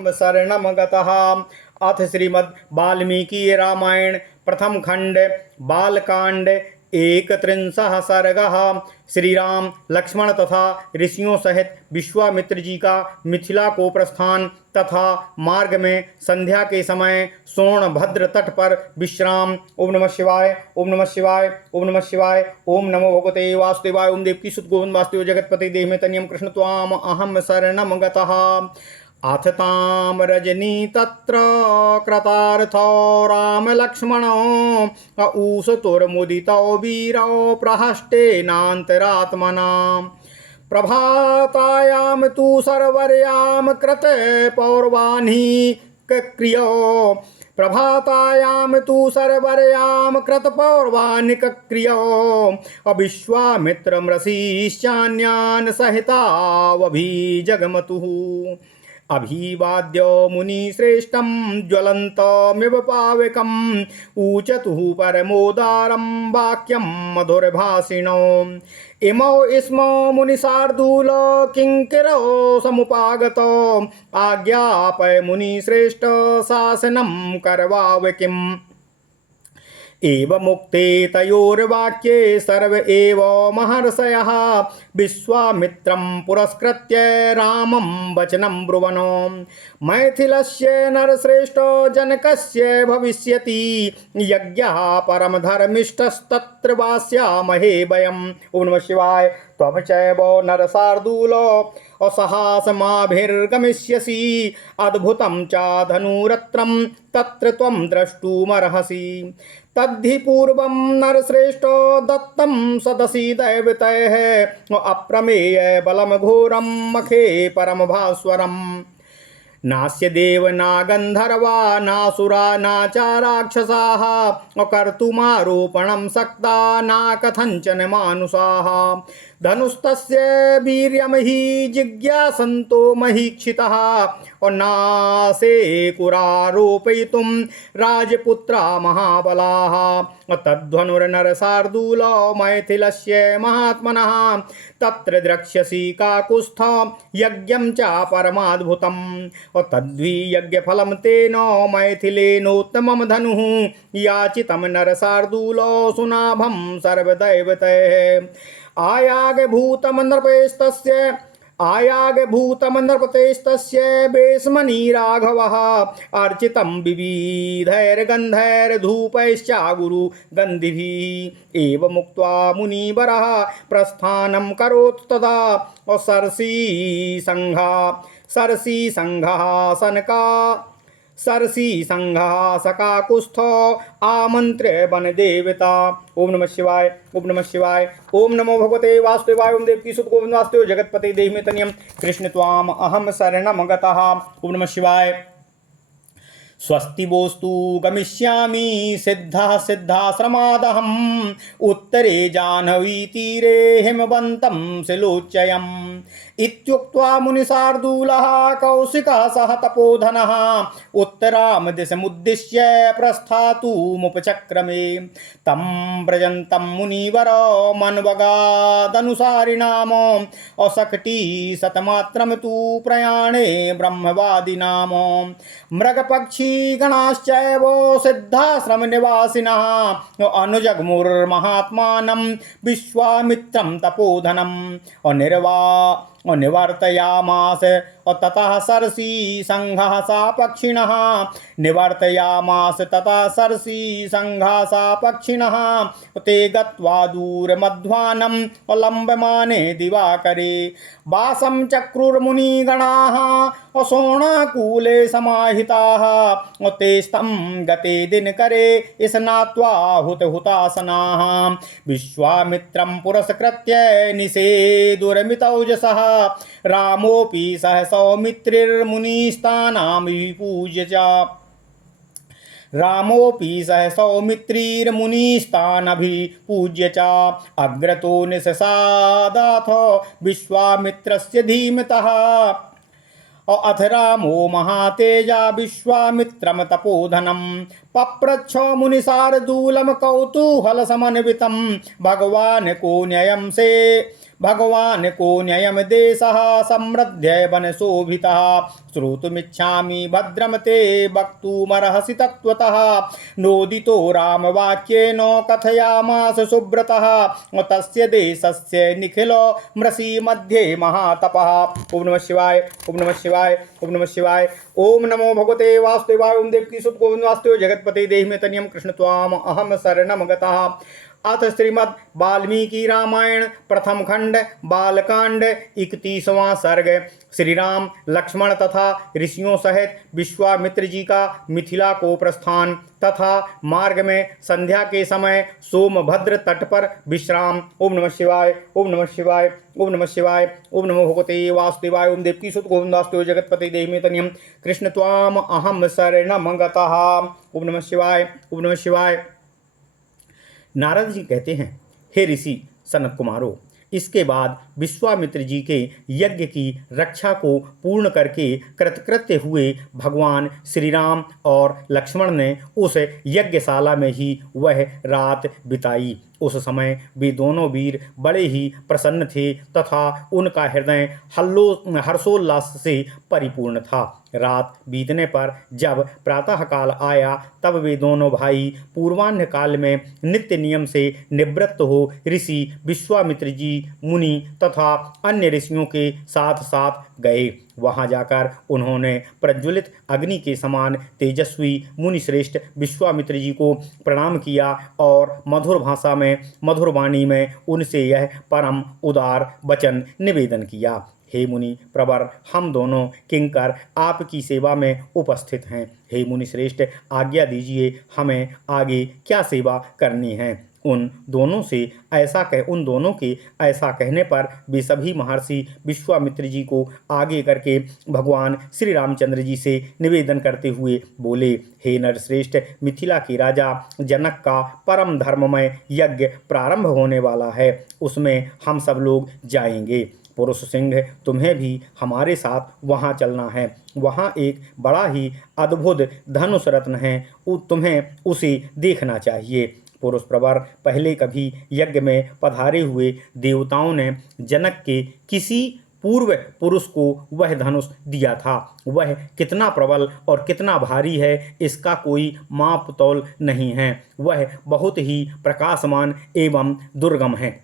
अहम शरणम गतः। अथ श्रीमद् वाल्मीकि रामायण प्रथम खंड बालकांड 31 सर्गः। श्री राम लक्ष्मण तथा ऋषियों सहित विश्वामित्र जी का मिथिला को प्रस्थान तथा मार्ग में संध्या के समय सोनभद्र तट पर विश्राम। ओम नमः शिवाय, ओम नमः शिवाय, ओम नमः शिवाय। ओम नमो भगवते वासुदेवाय। ओम देवकी सुत गोविंद वासुदेव जगतपति देह में तनियम कृष्ण त्वाम अहम शरणम गतः। अथ ताम रजनी तत्र कृतार्थो राम लक्ष्मणो ऊषतुर्मुदितो वीरो प्रहस्तेनान्तरात्मना। प्रभातायां तु सर्वर्यां कृते पौर्वाणी क्रियो। प्रभातायां तु सर्वर्यां कृतपौर्वाणिक्रियो। अविश्वामित्रमृषीश्चान्यान् सहितावभिजगमतुः। अभिवाद्य मुनिश्रेष्ठं ज्वलन्तमिव पावकम् ऊचतुः परमोदारं वाक्यं मधुरभाषिणो। इमौ स्मो मुनिशार्दूल किङ्किरो समुपागतो आज्ञापय मुनिश्रेष्ठ शासनं करवावकिम्। एवमुक्ते तयोर्वाक्ये सर्व एव महर्षयः विश्वामित्रं पुरस्कृत्य रामं वचनं ब्रुवन्। मैथिलस्य नरश्रेष्ठो जनकस्य भविष्यति यज्ञः परमधर्मिष्ठस्तत्र वास्यामहे वयम्। ओम नमः शिवाय। त्वं चैव नरशार्दूल असहासमाभिर्गमिष्यसि अद्भुतं च धनुरत्रं तत्र त्वं द्रष्टुमर्हसि। तद्धि पूर्वं नरश्रेष्ठो दत्तं सदसि दैवतैः अप्रमेय बलं घोरं मखे परमभास्वरम्। नास्य देव ना गन्धर्वा नासुरा ना च राक्षसाः कर्तुमारोपणं सक्ता ना कथञ्चन मानुषाः। धनुस्तस्य वीर्यं हि जिज्ञासन्तो महीक्षितः नासे कुरारोपयितुं राजपुत्रा महाबलाः। तद्धनुर्नरशार्दूल मैथिलस्य महात्मनः तत्र द्रक्ष्यसि काकुत्स्थ यज्ञं च परमाद्भुतम्। तद्वि यज्ञफलं तेन मैथिलेनोत्तमं धनुः याचितं नरशार्दूल सुनाभं सर्वदैवतैः। आयागभूतं नृपतेस्तस्य वेश्मनि राघवः अर्चितं विविधैर्गन्धैर्धूपैश्चागुरु गन्धिभिः। एवमुक्त्वा मुनिवरः प्रस्थानं करोत् तदा सरसीसंघः सकाकुत्स्थो आमन्त्र्य वनदेवता। ओम नमः शिवाय, ओम नमः शिवाय। ओम नमो भगवते वासुदेवाय। ओम देवकी सुत गोविंद वासुदेव जगतपते देहि में तनियम कृष्ण त्वाम अहम शरणम गतः। ओम नमः शिवाय। स्वस्ति वोस्तु गमिष्यामि सिद्धाश्रमादहम् उत्तरे जाह्नवी तीरे हिमवन्तं शिलोच्चयम्। इत्युक्त्वा मुनिशार्दूलः कौशिकः सह तपोधनः उत्तरां दिशमुद्दिश्य प्रस्थातुमुपचक्रमे। तं व्रजन्तं मुनिवर मन्वगादनुसारिणाम् अशक्ति शतमात्रं तु प्रयाणे ब्रह्मवादिनाम्। मृगपक्षी गणाश्चैव सिद्धाश्रमनिवासिनः अनुजग्मुर्महात्मानं विश्वामित्रं तपोधनम् निवर्तयामास। ततः सरसीसंघः सा पक्षिणः निवर्तयामास। ततः सरसीसंघः सा पक्षिणः ते गत्वा दूरमध्वानं लम्बमाने दिवाकरे वासं चक्रुर्मुनिगणाः शोणाकूले समाहिताः। तेस्तं गते दिनकरे स्नात्वा हुतासनाः विश्वामित्रं पुरस्कृत्य निषेदुर्मितौजसः। रामोऽपि सह सौमित्रिर्मुनिस्तानां विपूज्य च। रामोऽपि सह सौमित्रिर्मुनिस्तानभिपूज्य च। अग्रतो निशसादाथ विश्वामित्रस्य धीमतः। अथ रामो महातेजा विश्वामित्रं तपोधनं पप्रच्छ मुनिशार्दूलं कौतूहलसमन्वितं। भगवान् को न्ययं से भगवान को न्ययम देशः समृद्ध्य वन शोभितः श्रोतुमिच्छामि भद्रम ते वक्तुमर्हसि तत्त्वतः नोदितो रामवाक्येन कथयामास सुब्रतः तस्य देशस्य निखिलो मृषि मध्ये महातपः। ओम नमः शिवाय ओम नमः शिवाय ओम नमः शिवाय। ओम नमो भगवते वासुदेवाय। ओम देवकी सुत गोविंद वासुदेव जगतपते देहि में तनियम कृष्ण त्वाम अहम शरणम गतः। अथ श्रीमद् वाल्मीकि रामायण प्रथम खंड बालकांड 31वां सर्ग। श्री राम लक्ष्मण तथा ऋषियों सहित विश्वामित्र जी का मिथिला को प्रस्थान तथा मार्ग में संध्या के समय सोमभद्र तट पर विश्राम। ओम नमः शिवाय ओम नमः शिवाय ओम नमः शिवाय। ओम नमो भगवते वासुदेवाय। ओम देवकी सुत गोविंद वासुदेव जगतपते देहि में तनियम कृष्ण त्वाम अहम शरणम गतः। ओम नमः शिवाय ओम नमः शिवाय। नारद जी कहते हैं, हे ऋषि सनत कुमारों, इसके बाद विश्वामित्र जी के यज्ञ की रक्षा को पूर्ण करके कृतकृत्य हुए भगवान श्री राम और लक्ष्मण ने उस यज्ञशाला में ही वह रात बिताई। उस समय वे दोनों वीर बड़े ही प्रसन्न थे तथा उनका हृदय हर्षोल्लास से परिपूर्ण था। रात बीतने पर जब प्रातःकाल आया तब वे दोनों भाई पूर्वाह्न काल में नित्य नियम से निवृत्त हो ऋषि विश्वामित्र जी मुनि तथा अन्य ऋषियों के साथ साथ गए। वहां जाकर उन्होंने प्रज्वलित अग्नि के समान तेजस्वी मुनिश्रेष्ठ विश्वामित्र जी को प्रणाम किया और मधुर भाषा में मधुर वाणी में उनसे यह परम उदार वचन निवेदन किया। हे मुनि प्रवर, हम दोनों किंकर आपकी सेवा में उपस्थित हैं। हे मुनि श्रेष्ठ, आज्ञा दीजिए, हमें आगे क्या सेवा करनी है। उन दोनों के ऐसा कहने पर वे सभी महर्षि विश्वामित्र जी को आगे करके भगवान श्री रामचंद्र जी से निवेदन करते हुए बोले, हे नरश्रेष्ठ, मिथिला के राजा जनक का परम धर्ममय यज्ञ प्रारंभ होने वाला है, उसमें हम सब लोग जाएंगे। पुरुष सिंह, तुम्हें भी हमारे साथ वहाँ चलना है। वहाँ एक बड़ा ही अद्भुत धनुष रत्न है, तुम्हें उसे देखना चाहिए। पुरुष प्रवर, पहले कभी यज्ञ में पधारे हुए देवताओं ने जनक के किसी पूर्व पुरुष को वह धनुष दिया था। वह कितना प्रबल और कितना भारी है, इसका कोई माप तौल नहीं है। वह बहुत ही प्रकाशमान एवं दुर्गम है।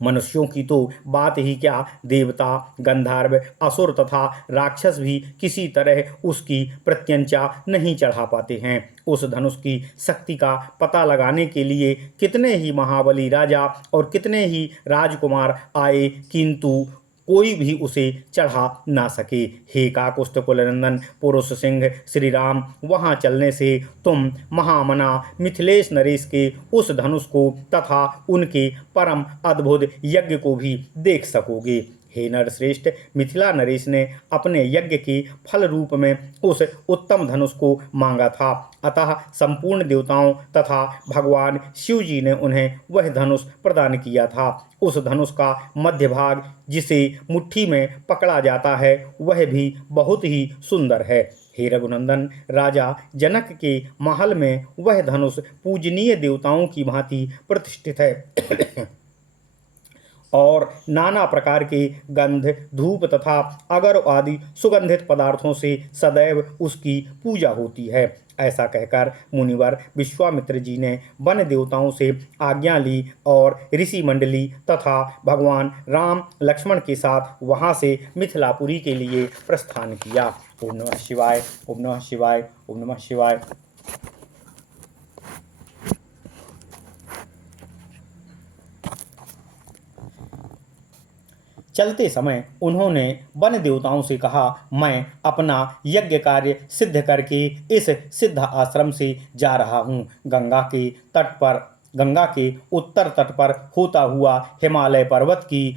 मनुष्यों की तो बात ही क्या, देवता, गंधर्व, असुर तथा राक्षस भी किसी तरह उसकी प्रत्यंचा नहीं चढ़ा पाते हैं। उस धनुष की शक्ति का पता लगाने के लिए कितने ही महाबली राजा और कितने ही राजकुमार आए, किंतु कोई भी उसे चढ़ा ना सके। हे काकुस्थ कुलनंदन पुरुष सिंह, श्री राम वहाँ चलने से तुम महामना मिथिलेश नरेश के उस धनुष को तथा उनके परम अद्भुत यज्ञ को भी देख सकोगे। हे नरश्रेष्ठ, मिथिला नरेश ने अपने यज्ञ के फल रूप में उस उत्तम धनुष को मांगा था, अतः संपूर्ण देवताओं तथा भगवान शिव जी ने उन्हें वह धनुष प्रदान किया था। उस धनुष का मध्य भाग, जिसे मुट्ठी में पकड़ा जाता है, वह भी बहुत ही सुंदर है। हे रघुनंदन, राजा जनक के महल में वह धनुष पूजनीय देवताओं की भांति प्रतिष्ठित है और नाना प्रकार के गंध, धूप तथा अगर आदि सुगंधित पदार्थों से सदैव उसकी पूजा होती है। ऐसा कहकर मुनिवर विश्वामित्र जी ने वन देवताओं से आज्ञा ली और ऋषि मंडली तथा भगवान राम लक्ष्मण के साथ वहां से मिथिलापुरी के लिए प्रस्थान किया। ओम नमः शिवाय ओम नमः शिवाय ओम नमः शिवाय। चलते समय उन्होंने वन देवताओं से कहा, मैं अपना यज्ञ कार्य सिद्ध करके इस सिद्ध आश्रम से जा रहा हूँ। गंगा के उत्तर तट पर होता हुआ हिमालय पर्वत की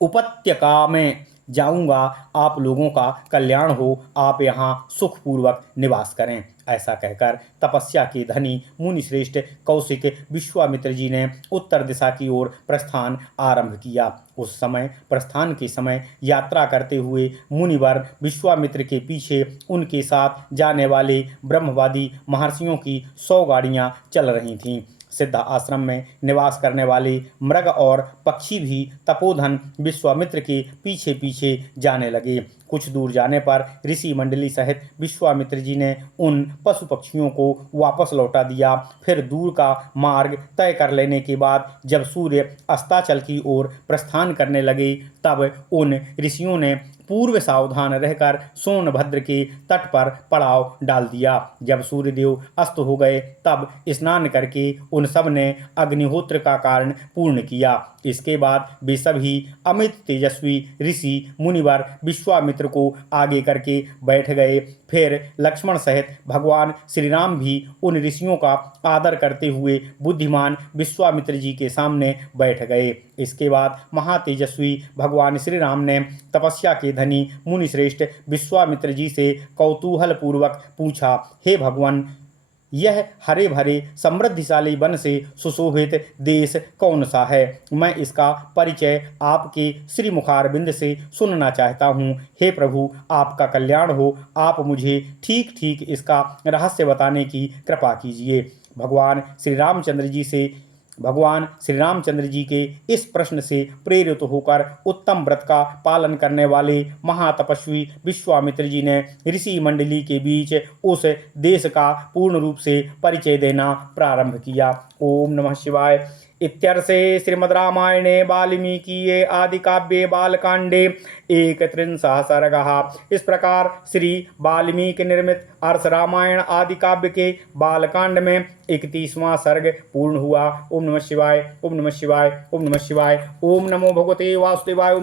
उपत्यका में जाऊंगा। आप लोगों का कल्याण हो, आप यहाँ सुखपूर्वक निवास करें। ऐसा कहकर तपस्या के धनी मुनिश्रेष्ठ कौशिक विश्वामित्र जी ने उत्तर दिशा की ओर प्रस्थान आरंभ किया। उस समय प्रस्थान के समय यात्रा करते हुए मुनिवर विश्वामित्र के पीछे उनके साथ जाने वाले ब्रह्मवादी महर्षियों की 100 गाड़ियां चल रही थीं। सिद्ध आश्रम में निवास करने वाले मृग और पक्षी भी तपोधन विश्वामित्र के पीछे पीछे जाने लगे। कुछ दूर जाने पर ऋषि मंडली सहित विश्वामित्र जी ने उन पशु पक्षियों को वापस लौटा दिया। फिर दूर का मार्ग तय कर लेने के बाद जब सूर्य अस्ताचल की ओर प्रस्थान करने लगे तब उन ऋषियों ने पूर्व सावधान रहकर सोनभद्र के तट पर पड़ाव डाल दिया। जब सूर्यदेव अस्त हो गए तब स्नान करके उन सब ने अग्निहोत्र का कारण पूर्ण किया। इसके बाद वे सभी अमित तेजस्वी ऋषि मुनिवर विश्वामित्र को आगे करके बैठ गए। फिर लक्ष्मण सहित भगवान श्री राम भी उन ऋषियों का आदर करते हुए बुद्धिमान विश्वामित्र जी के सामने बैठ गए। इसके बाद महातेजस्वी भगवान श्री राम ने तपस्या के धनी मुनिश्रेष्ठ विश्वामित्र जी से कौतूहल पूर्वक पूछा, हे भगवान, यह हरे भरे समृद्धिशाली वन से सुशोभित देश कौन सा है? मैं इसका परिचय आपके श्री मुखारबिंद से सुनना चाहता हूँ। हे प्रभु, आपका कल्याण हो, आप मुझे ठीक ठीक इसका रहस्य बताने की कृपा कीजिए। भगवान श्री रामचंद्र जी के इस प्रश्न से प्रेरित होकर उत्तम व्रत का पालन करने वाले महातपस्वी विश्वामित्र जी ने ऋषि मंडली के बीच उस देश का पूर्ण रूप से परिचय देना प्रारंभ किया। ओम नमः शिवाय। इत्यर्थे श्रीमद् रामायणे वाल्मीकिये आदि काव्ये बालकांडे 31 सर्गः। इस प्रकार श्री वाल्मीकि निर्मित अर्थ रामायण आदि काव्य के बालकांड में 31वां सर्ग पूर्ण हुआ। ओम नमः शिवाय, ओम नमः शिवाय, ओम नमः शिवाय। ओम नमो भगवते वासुदेवाय।